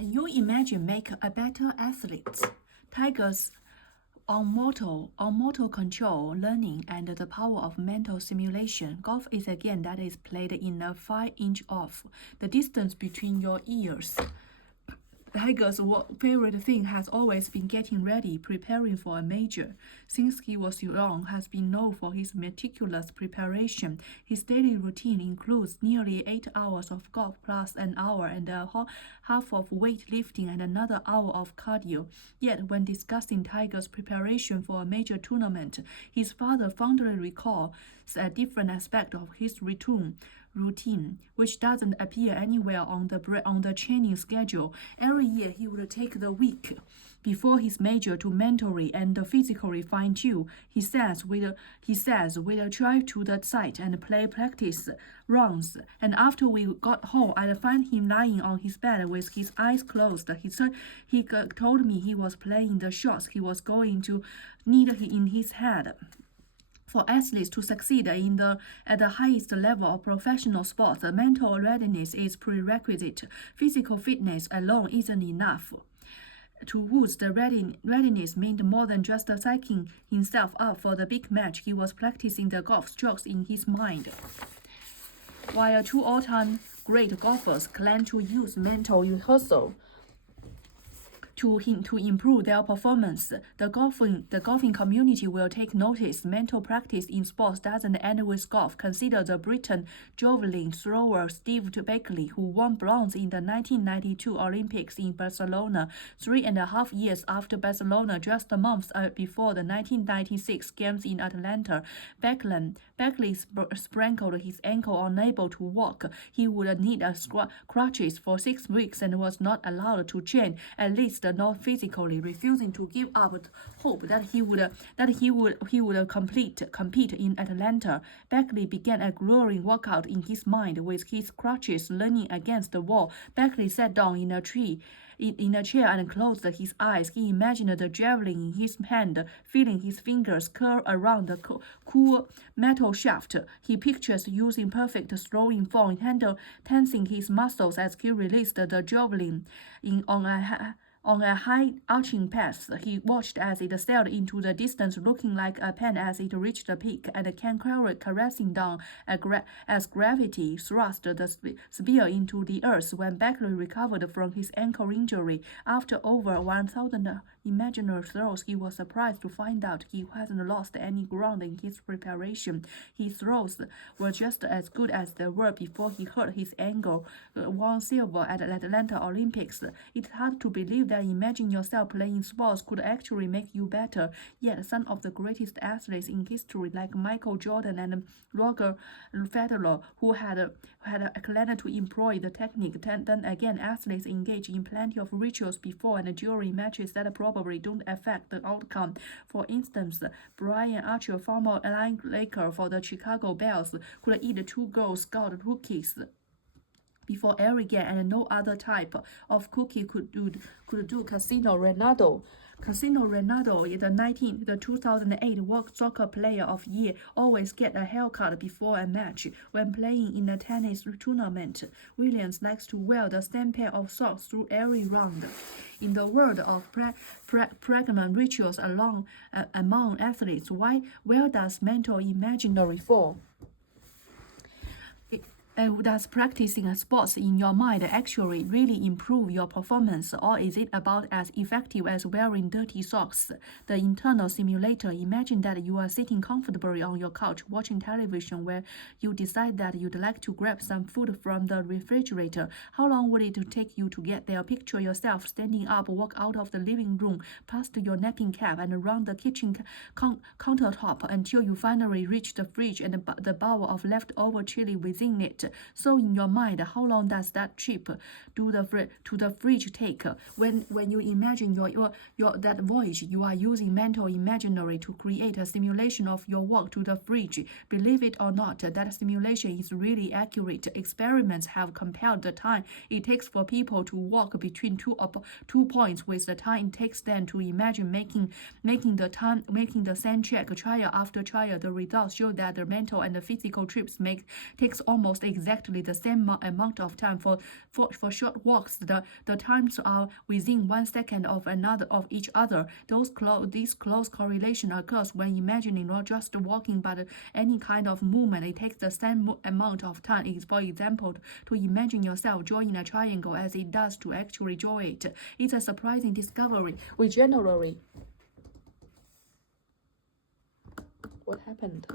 Can you imagine make a better athlete? Tigers on motor control, learning, and the power of mental simulation. Golf is a game that is played in a 5-inch off, the distance between your ears. Tiger's favorite thing has always been getting ready, preparing for a major. Since he was young, has been known for his meticulous preparation. His daily routine includes nearly 8 hours of golf plus an hour and a half of weightlifting and another hour of cardio. Yet, when discussing Tiger's preparation for a major tournament, his father fondly recalls a different aspect of his routine, which doesn't appear anywhere on the training schedule. Every year, he would take the week before his major to mentally and physically fine-tune. He says, we'll drive to the site and play practice rounds. And after we got home, I'd find him lying on his bed with his eyes closed. He told me he was playing the shots he was going to need in his head. For athletes to succeed at the highest level of professional sports, mental readiness is prerequisite. Physical fitness alone isn't enough. To Woods, the readiness meant more than just psyching himself up for the big match. He was practicing the golf strokes in his mind. While two all-time great golfers claim to use mental rehearsal to improve their performance, the golfing community will take notice. Mental practice in sports doesn't end with golf. Consider the Briton javelin thrower Steve Bakley, who won bronze in the 1992 Olympics in Barcelona, 3.5 years after Barcelona, just months before the 1996 Games in Atlanta. Bakley sprangled his ankle, unable to walk. He would need crutches for 6 weeks and was not allowed to train, at least not physically, refusing to give up hope that he would compete in Atlanta. Bakley began a grueling workout in his mind with his crutches leaning against the wall. Bakley sat down in a chair and closed his eyes. He imagined the javelin in his hand, feeling his fingers curl around the cool metal shaft. He pictures using perfect throwing form, tensing his muscles as he released the javelin on a high arching path. He watched as it sailed into the distance, looking like a pen as it reached the peak, and came caressing down as gravity thrust the spear into the earth. When Bakley recovered from his ankle injury after over 1,000 imaginary throws, he was surprised to find out he hasn't lost any ground in his preparation. His throws were just as good as they were before he hurt his ankle, won silver at the Atlanta Olympics. It's hard to believe that imagining yourself playing sports could actually make you better. Yet some of the greatest athletes in history, like Michael Jordan and Roger Federer, who had claimed to employ the technique, then again athletes engage in plenty of rituals before and during matches that probably don't affect the outcome. For instance, Brian Archer, former linebacker for the Chicago Bears, could eat 2 Girl Scout cookies before every game, and no other type of cookie could do. Cristiano Ronaldo, the 2008 World Soccer Player of the Year, always get a haircut before a match. When playing in a tennis tournament, Williams likes to wear the same pair of socks through every round. In the world of pregnant rituals among athletes, where does mental imaginary fall? Does practicing sports in your mind actually really improve your performance, or is it about as effective as wearing dirty socks? The internal simulator. Imagine that you are sitting comfortably on your couch watching television where you decide that you'd like to grab some food from the refrigerator. How long would it take you to get there? Picture yourself standing up, walk out of the living room, past your napkin cap, and around the kitchen countertop until you finally reach the fridge and the bowl of leftover chili within it. So in your mind, how long does that trip to the fridge take? When you imagine that voyage, you are using mental imaginary to create a simulation of your walk to the fridge. Believe it or not, that simulation is really accurate. Experiments have compared the time it takes for people to walk between two points with the time it takes them to imagine making the same check trial after trial. The results show that the mental and the physical trips takes almost exactly the same amount of time. For short walks, the times are within 1 second of each other. This close correlation occurs when imagining not just walking but any kind of movement. It takes the same amount of time, for example, to imagine yourself drawing a triangle as it does to actually draw it. It's a surprising discovery. We generally... What happened?